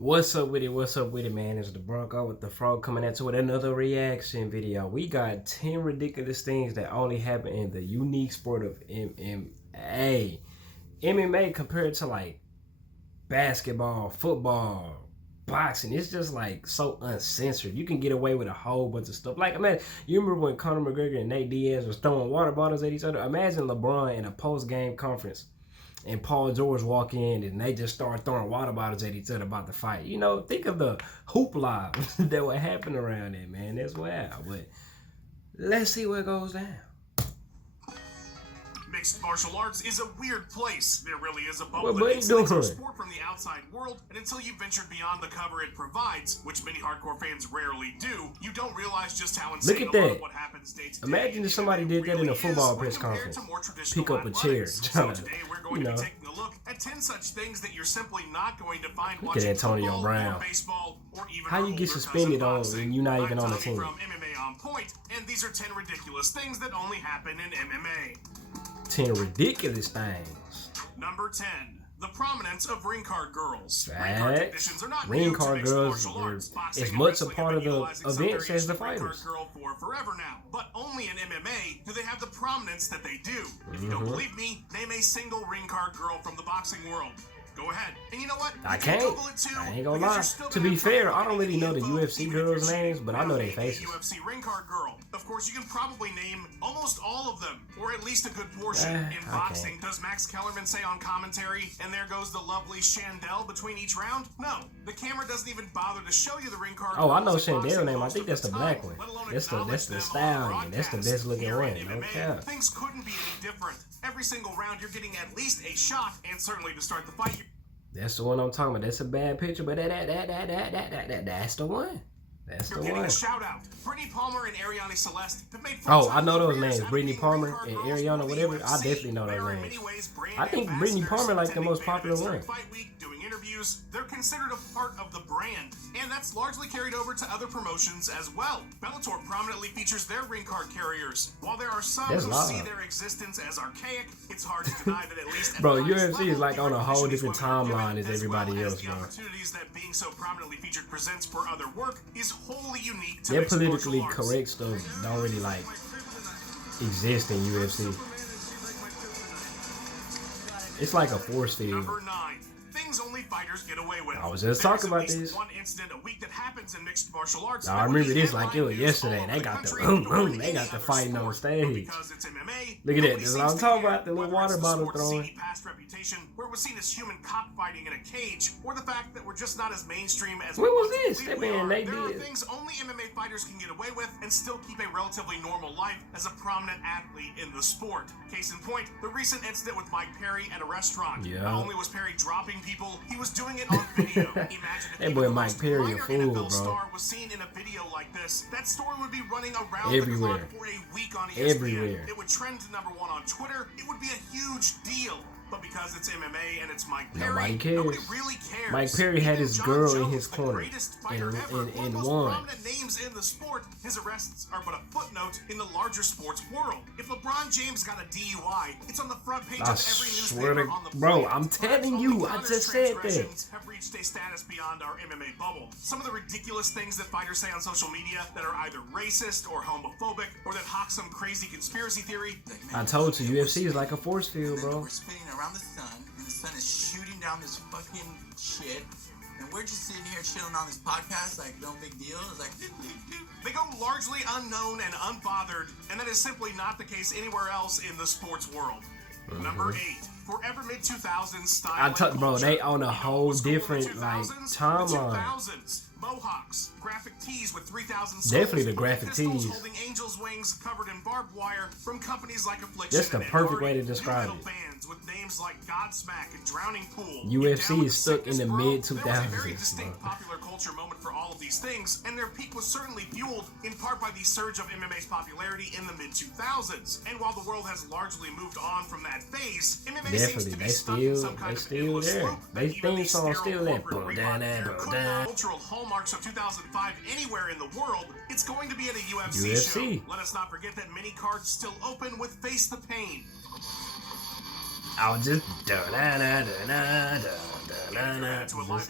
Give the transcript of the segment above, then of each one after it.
What's up with it? What's up with it, man? It's the Bronco with the Frog coming at you with another reaction video. We got 10 ridiculous things that only happen in the unique sport of MMA. MMA compared to like basketball, football, boxing. It's just like so uncensored. You can get away with a whole bunch of stuff. Like, man, you remember when Conor McGregor and Nate Diaz was throwing water bottles at each other? Imagine LeBron in a post-game conference and Paul George walk in and they just start throwing water bottles at each other about the fight. You know, think of the hoopla that would happen around there, man. That's wild. But let's see what goes down. Mixed martial arts is a weird place. There really is a bubble What that you doing? makes sport from the outside world, and until you've ventured beyond the cover it provides, which many hardcore fans rarely do, you don't realize just how insane Look at a lot that. of what happens day to day. Imagine if somebody did that in a football press conference. Pick up a chair. So today we're going to be taking a look at 10 such things that you're simply not going to find Look at Antonio football, Brown. or baseball, or even How you get suspended on when you're not even on the team? From MMA On Point, and these are 10 ridiculous things that only happen in MMA. 10 ridiculous things. Number 10. The prominence of ring card girls. Ring card girls are as much a part of the events as the fighters. Girl for forever now, but only in MMA do they have the prominence that they do. If you don't believe me, name a single ring card girl from the boxing world. Go ahead. And you know what? I can't. I ain't gonna lie. To be fair, I don't really know the UFC girls' names, but I know their faces. UFC ring card girl. Of course, you can probably name almost all of them, or at least a good portion. In boxing, does Max Kellerman say on commentary, "And there goes the lovely Chandel between each round"? No, the camera doesn't even bother to show you the ring card. Oh, I know Chandel's name. I think that's the black one. That's the stallion. That's the best looking one. No cap. Things couldn't be any different. Every single round, you're getting at least a shot, and certainly to start the fight. That's the one I'm talking about. That's a bad picture, but that's the one. That's the one. A shout out. Brittany Palmer and Ariane Celeste have made. Oh, I know those names. Brittany Palmer and Ariana, whatever. I definitely know those names. I think Brittany Palmer like the most popular one. Interviews, they're considered a part of the brand, and that's largely carried over to other promotions as well. Bellator prominently features their ring card carriers. While there are some who see their existence as archaic, it's hard to deny that at least bro, UFC is like on a whole different timeline as everybody else, bro. The opportunities that being so prominently featured presents for other work is wholly unique to their politically correct stuff don't really like exist in UFC. It's like a force field. Number 9. Things only fighters get away with. I was just talking about this. One incident a week that happens in mixed martial arts. I remember this like it was yesterday. They got the boom boom. They got the fighting on stage. Look at that. This is what I'm talking about. The little water bottle throwing. Past reputation, where it was seen as human cockfighting in a cage, or the fact that we're just not as mainstream as. What was this? That man, they did. There are did. things only MMA fighters can get away with and still keep a relatively normal life as a prominent athlete in the sport. Case in point, the recent incident with Mike Perry at a restaurant. Yeah. Not only was Perry dropping people, he was doing it on video. Imagine if that boy Mike Perry a fool, bro. Star was seen in a video like this. That story would be running around everywhere. The clock for a week on ESPN. Everywhere. It would trend to #1 on Twitter. It would be a huge deal. But because it's MMA and it's Mike Perry, nobody cares. Nobody really cares. Mike Perry had his girl in his corner and won. Prominent names in the sport, his arrests are but a footnote in the larger sports world. If LeBron James got a DUI, it's on the front page of every newspaper on the planet. Bro, I'm telling you, I just said that. Have reached a status beyond our MMA bubble. Some of the ridiculous things that fighters say on social media that are either racist or homophobic, or that hawk some crazy conspiracy theory. I told you, UFC is like a force field, bro. Around the sun, and the sun is shooting down this fucking shit, and we're just sitting here chilling on this podcast like no big deal. It's like they go largely unknown and unbothered, and that is simply not the case anywhere else in the sports world. Number 8. Forever mid-2000s style. Bro, they on a whole different like timeline. Mohawks, graphic tees with 3,000 souls, definitely the graphic tees. Holding angels' wings covered in barbed wire from companies like Affliction. That's the perfect way to describe it. Bands with names like Godsmack and Drowning Pool. UFC is stuck in the mid-2000s. There was a very distinct popular culture moment for all of these things, and their peak was certainly fueled in part by the surge of MMA's popularity in the mid-2000s. And while the world has largely moved on from that phase, MMA seems to be stuck in some kind of endless loop. They theme song still there. Boom, down, boom, down. Cultural hallmarks of 2005 anywhere in the world, it's going to be at a UFC show. Let us not forget that many cards still open with Face the Pain. I was just just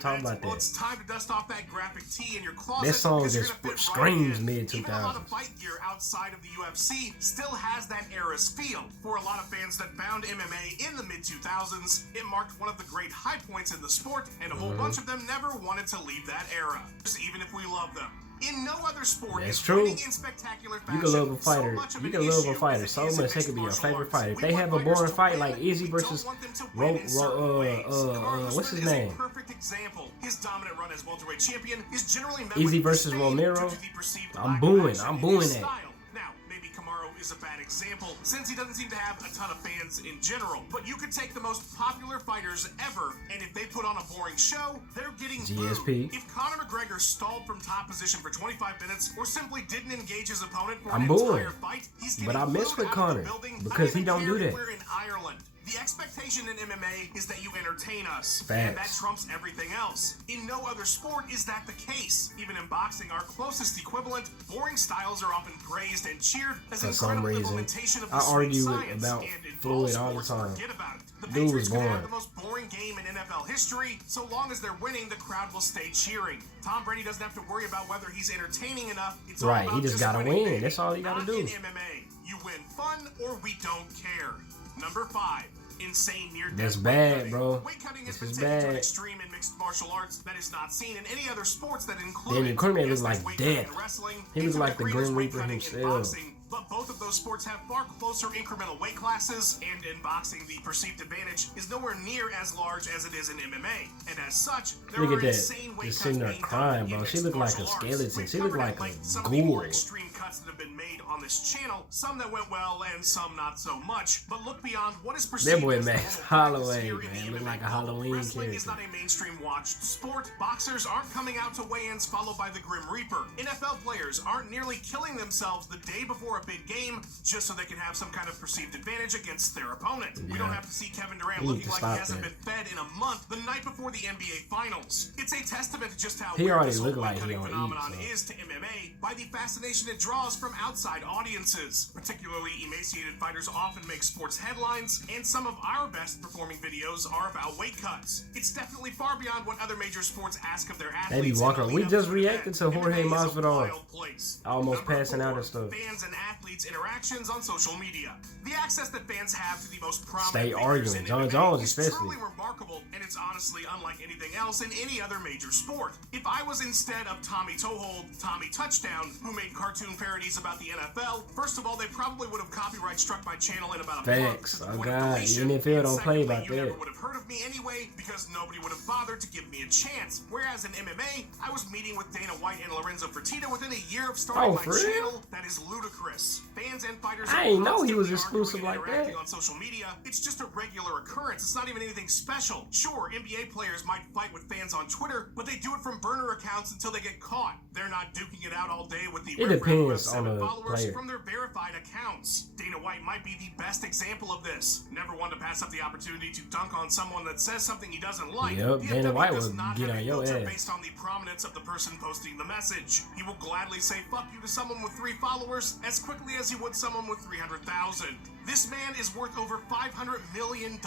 talking about Well, that. it's time to dust off that graphic tee in your closet. That song because you're just gonna fit screams right in. mid Even a lot of 2000s. fight gear outside of the UFC still has that era's feel. For a lot of fans that found MMA in the mid 2000s, it marked one of the great high points in the sport, and a whole bunch of them never wanted to leave that era, even if we love them. In no other sport That's is true. winning in spectacular fashion. You can love a so fighter. much of You an can love issue a fighter as so it is in much they mixed could be your martial favorite arts. fighter. If We they want have a fighters boring to fight win, like Izzy we don't versus want them to win in certain ways. what's his Carlos name? is a perfect example. His dominant run as welterweight champion is generally met Izzy with versus disdain Romero? due to the perceived I'm lack of booing. action I'm in booing his that. style. Now, maybe Kamaru is a bad example since he doesn't seem to have a ton of fans in general. But you could take the most popular fighters ever, and if they put on a boring show, they're getting GSP. booed. If Conor McGregor stalled from top position for 25 minutes or simply didn't engage his opponent for I'm an booing. entire fight, he's But getting I mess booed with out of Conor the building. because I he don't care do if that. We're in Ireland. The expectation in MMA is that you entertain us, Facts. and that trumps everything else. In no other sport is that the case. Even in boxing, our closest equivalent, boring styles are often praised and cheered as For some incredible reason, implementation of the I sweet argue science. about And in Floyd ball all the sports, time. forget about it. The Dude was Patriots could have boring. the most boring game in NFL history. So long as they're winning, the crowd will stay cheering. Tom Brady doesn't have to worry about whether he's entertaining enough. It's all Right, about he just gotta winning, win. baby. That's all he gotta Not do. In MMA, you win fun or we don't care. Number 5. Insane near-death That's weight bad, cutting. bro. Weight cutting has This been is taken to an bad. extreme in mixed martial arts that is not seen in any other sports that include Damn, it. Cormier Yes, looked like there's weight cutting death. in wrestling, He looked like the intimate Grim arenas, weight Reaper cutting in himself. boxing, but both of those sports have far closer incremental weight classes, and in boxing, the perceived advantage is nowhere near as large as it is in MMA. And as such, there Look are at that. insane weight Just cuts sitting there being crying, done bro. in She mixed looked like a martial arts. skeleton. We've She looked covered like at length a some of the more ghoul. extreme cuts that have been made on this channel, some that went well and some not so much. But look beyond what is perceived That boy as the Max normal practice Holloway, here in man, the look MMA like a bubble. Halloween Wrestling is character. not a mainstream watched sport. Boxers aren't coming out to weigh-ins followed by the Grim Reaper. NFL players aren't nearly killing themselves the day before a big game just so they can have some kind of perceived advantage against their opponent. We don't Yeah. have to see Kevin Durant We need looking to like he stop hasn't that. been fed in a month the night before the NBA Finals. It's a testament to just how He weird already this look whole like he weight-cutting don't eat, phenomenon so. is to MMA by the fascination it draws from outside audiences. Particularly emaciated fighters often make sports headlines, and some of our best performing videos are about weight cuts. It's definitely far beyond what other major sports ask of their They be athletes. walking. in the We lead-up just an reacted event. to Jorge MMA is a Masvidal wild place. almost Number passing out 4, and stuff. Fans and athletes' interactions on social media. The access that fans have to the most prominent Stay figures arguing. in John MMA Jones is especially. truly remarkable, and it's honestly unlike anything else in any other major sport. If I was instead of Tommy Toehold, Tommy Touchdown, who made cartoon parodies about the NFL, first of all, they probably would have copyright struck my channel in about a Facts. month. Oh, Point of God. deletion. NFL don't And play secondly, about you never that. would have heard of me anyway because nobody would have bothered to give me a chance. Whereas in MMA, I was meeting with Dana White and Lorenzo Fertitta within a year of starting Oh, my for real? channel. That is ludicrous. Fans and fighters I are ain't know he was constantly exclusive arguing and like interacting that. on social media. It's just a regular occurrence. It's not even anything special. Sure, NBA players might fight with fans on Twitter, but they do it from burner accounts until they get caught. They're not duking it out all day with the It riffraff who have depends on 7 the followers player. from their verified accounts. Dana White might be the best example of this. Never one to pass up the opportunity to dunk on someone that says something he doesn't like. Yep, The Dana FW White does will not get have on a your filter ass. based on the prominence of the person posting the message. He will gladly say fuck you to someone with 3 followers as quickly as he would someone with 300,000. This man is worth over $500 million.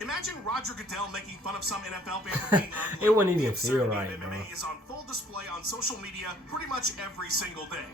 Imagine Roger Goodell making fun of some NFL fan for being ugly. It wouldn't even The absurdity feel right, of bro. MMA is on full display on social media pretty much every single day.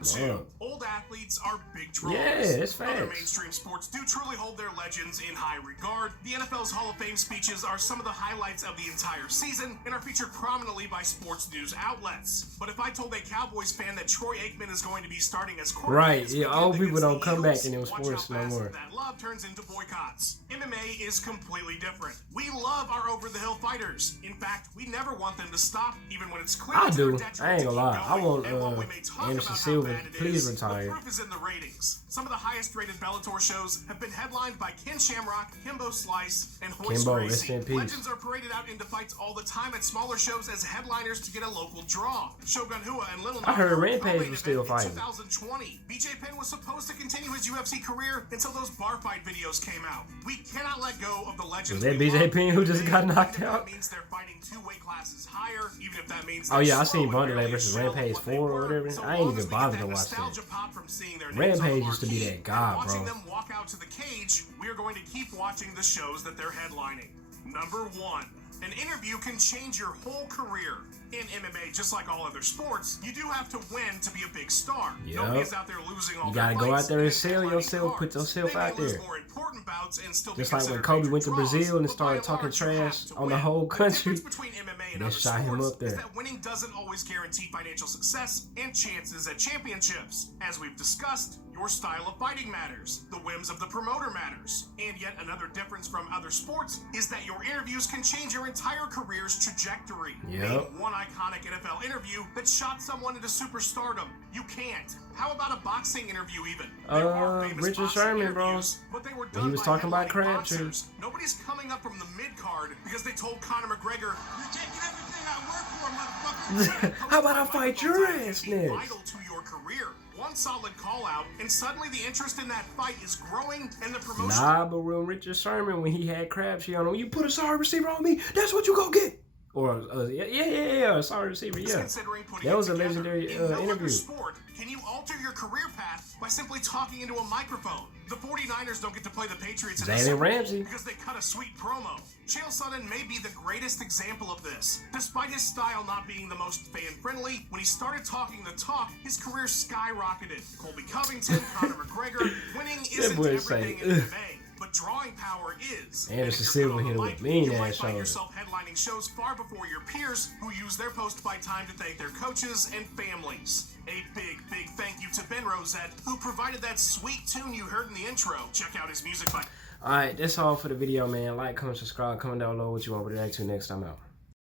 Wow. 2. Old athletes are big draws. Yeah, it's Other facts. mainstream sports do truly hold their legends in high regard. The NFL's Hall of Fame speeches are some of the highlights of the entire season and are featured prominently by sports news outlets. But if I told a Cowboys fan that Troy Aikman is going to be starting as quarterback Right, this yeah, weekend old people against don't the come back Eagles, in them watch sports how no fast more. that love turns into boycotts. MMA is completely different. We love our over-the-hill fighters. In fact, we never want them to stop, even when it's clear I to their do. detriment I ain't to gonna keep lie. I going. want And while we may talk Anderson about how Silva, bad it please is, retire. the proof is in the ratings. Some of the highest rated Bellator shows have been headlined by Ken Shamrock, Kimbo Slice, and Hoist Kimbo, Gracie. rest in peace. Legends are paraded out into fights all the time at smaller shows as headliners to get a local draw. Shogun Hua and Little I heard Nagano Rampage co-main was still event in fighting. 2020. BJ Penn was supposed to continue his UFC career until those bar fight videos came out. We cannot let go of the legends. Was that we BJ love Penn who just today, got even knocked if that out? means they're fighting 2 weight classes higher, even if that means Oh they're yeah, I slow seen and barely Vanderlei a versus shell of Rampage what they 4 or were. whatever. So I ain't long even as we get bothered to watch nostalgia that. pop from seeing their names on the Rampage used to be marquee that god, and watching bro. them walk out to the cage, we are going to keep watching the shows that they're headlining. Number 1. An interview can change your whole career. In MMA, just like all other sports, you do have to win to be a big star. Yep. Nobody's out there losing all You their gotta go fights out there and in sell headlining yourself, cards. put yourself They may out lose there. more important bouts and still be Just like when considered Kobe major went to draws, Brazil and but started by talking large, you have trash to on the win. whole country. The difference between MMA and They other shot him sports up there. is that winning doesn't always guarantee financial success and chances at championships. As we've discussed, your style of fighting matters. The whims of the promoter matters. And yet another difference from other sports is that your interviews can change your entire career's trajectory. Yep. Name one iconic NFL interview that shot someone into superstardom. You can't. How about a boxing interview even? There are famous Richard boxing Sherman, bro. interviews, but they were When done he was by talking about headlining Crabtree. boxers. Nobody's coming up from the mid-card because they told Conor McGregor, "You're taking everything I work for, motherfucker." How about I fight your ass Can be next? vital to your career. One solid call out, and suddenly the interest in that fight is growing, and the promotion. Nah, but when Richard Sherman, when he had Crabtree on him, you put a sorry receiver on me, that's what you go get. Or yeah, sorry receiver, yeah. That was a legendary in no other interview. sport can you alter your career path by simply talking into a microphone. The 49ers don't get to play the Patriots in the Jalen Super Bowl Ramsey. because they cut a sweet promo. Chael Sonnen may be the greatest example of this. Despite his style not being the most fan-friendly, when he started talking the talk, his career skyrocketed. Colby Covington, Conor McGregor, winning isn't boy everything say, in MMA. But drawing power is. Anderson And if you're Silva good on hit the him mic, with mean you ass might find shoulder. yourself headlining shows far before your peers who use their post-fight time to thank their coaches and families. A big thank you to Ben Rosette, who provided that sweet tune you heard in the intro. Check out his music by... Alright, that's all for the video, man. Like, comment, subscribe, comment down below what you want me to react to next time out.